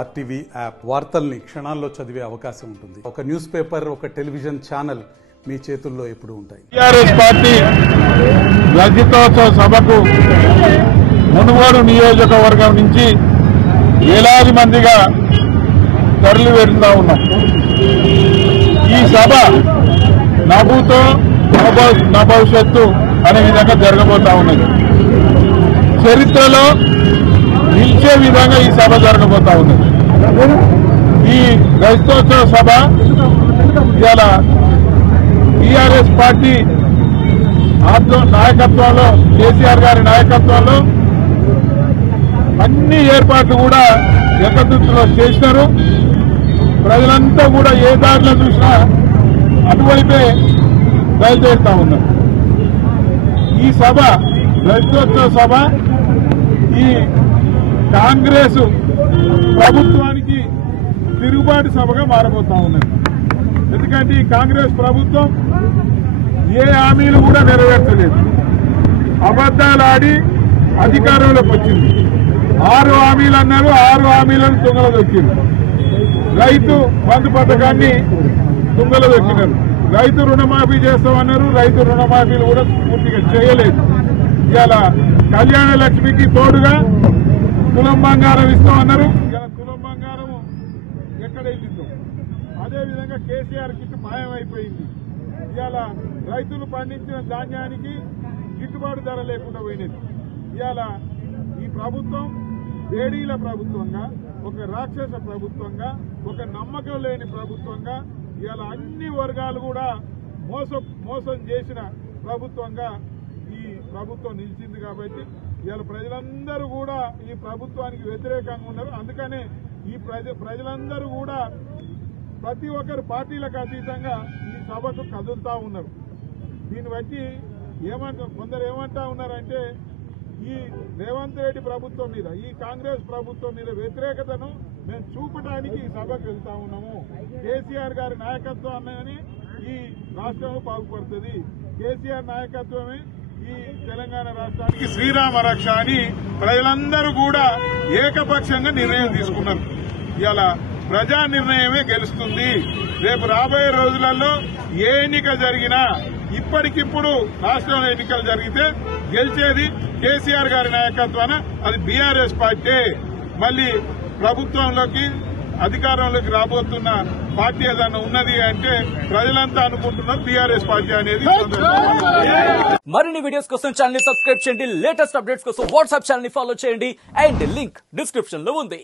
RTV app వార్తల్ని క్షణాల్లో చదివే అవకాశం ఉంటుంది. ఒక న్యూస్ పేపర్, ఒక టెలివిజన్ ఛానల్ మీ చేతుల్లో ఎప్పుడూ ఉంటాయి. టీఆర్ఎస్ పార్టీ రజతోత్సవ సభకు మునుగోడు నియోజకవర్గం నుంచి వేలాది మందిగా తరలి వెళ్తా ఉన్నాం. ఈ సభ నవ్వుతో నా భవిష్యత్తు అనే విధంగా జరగబోతా ఉన్నది. చరిత్రలో నిలిచే విధంగా ఈ సభ జరగబోతా ఉన్నది. ఈ రజతోత్సవ సభ ఇవాళ టీఆర్ఎస్ పార్టీ నాయకత్వంలో, కేసీఆర్ గారి నాయకత్వంలో అన్ని ఏర్పాట్లు కూడా ఏకదృష్టిలో చేసినారు. ప్రజలంతా కూడా ఏ దారిలో చూసినా అటువైపే బయలుదేరుతా ఉన్నారు. ఈ సభ రజతోత్సవ సభ ఈ కాంగ్రెస్ ప్రభుత్వానికి తిరుగుబాటు సభగా మారబోతా ఉన్నది. ఎందుకంటే ఈ కాంగ్రెస్ ప్రభుత్వం ఏ హామీలు కూడా నెరవేర్చలేదు. అబద్దాలు ఆడి అధికారంలోకి వచ్చింది. 6 హామీలు అన్నారు, 6 హామీలను తుంగలో దొక్కింది. రైతు బంధు పథకాన్ని తుంగలో దొక్కినారు. రైతు రుణమాఫీ చేస్తామన్నారు, రైతు రుణమాఫీలు కూడా పూర్తిగా చేయలేదు. ఇవాళ కళ్యాణ లక్ష్మికి తోడుగా తులం బంగారం ఇస్తామన్నారు. ఇలా తులం బంగారము ఎక్కడ వెళ్ళిందో అదేవిధంగా కేసీఆర్ కిట్ మాయమైపోయింది. ఇవాళ రైతులు పండించిన ధాన్యానికి గిట్టుబాటు ధర లేకుండా పోయినది. ఇవాళ ఈ ప్రభుత్వం వేడీల ప్రభుత్వంగా, ఒక రాక్షస ప్రభుత్వంగా, ఒక నమ్మకం లేని ప్రభుత్వంగా, ఇవాళ అన్ని వర్గాలు కూడా మోసం చేసిన ప్రభుత్వంగా ఈ ప్రభుత్వం నిలిచింది. కాబట్టి ఇవాళ ప్రజలందరూ కూడా ఈ ప్రభుత్వానికి వ్యతిరేకంగా ఉన్నారు. అందుకనే ఈ ప్రజలందరూ కూడా ప్రతి ఒక్కరు పార్టీలకు అతీతంగా ఈ సభకు కదులుతా ఉన్నారు. దీన్ని బట్టి కొందరు ఏమంటా ఉన్నారంటే ఈ రేవంత్ రెడ్డి ప్రభుత్వం మీద, ఈ కాంగ్రెస్ ప్రభుత్వం మీద వ్యతిరేకతను మేము చూపడానికి ఈ సభకు వెళ్తా ఉన్నాము. కేసీఆర్ గారి నాయకత్వం అన్నదని ఈ రాష్ట్రం బాగుపడుతుంది. కేసీఆర్ నాయకత్వమే ఈ తెలంగాణ రాష్ట్రానికి శ్రీరామ రక్ష అని ప్రజలందరూ కూడా ఏకపక్షంగా నిర్ణయం తీసుకున్నారు. ఇలా ప్రజా నిర్ణయమే గెలుస్తుంది. రేపు రాబోయే రోజులలో ఏ ఎన్నిక జరిగినా, ఇప్పటికిప్పుడు రాష్ట్రంలో ఎన్నికలు జరిగితే గెలిచేది కేసీఆర్ గారి నాయకత్వాన అది బీఆర్ఎస్ పార్టీ. మళ్లీ ప్రభుత్వంలోకి, అధికారంలోకి రాబోతున్న పార్టీ ఏదైనా ఉన్నది అంటే ప్రజలంతా అనుకుంటున్నారు బీఆర్ఎస్ పార్టీ అనేది. మరిన్ని వీడియోస్ కోసం ఛానల్ ని సబ్స్క్రైబ్ చేయండి. లేటెస్ట్ అప్డేట్స్ కోసం వాట్సాప్ ఛానల్ ని ఫాలో చేయండి. అండ్ లింక్ డిస్క్రిప్షన్ లో ఉంది.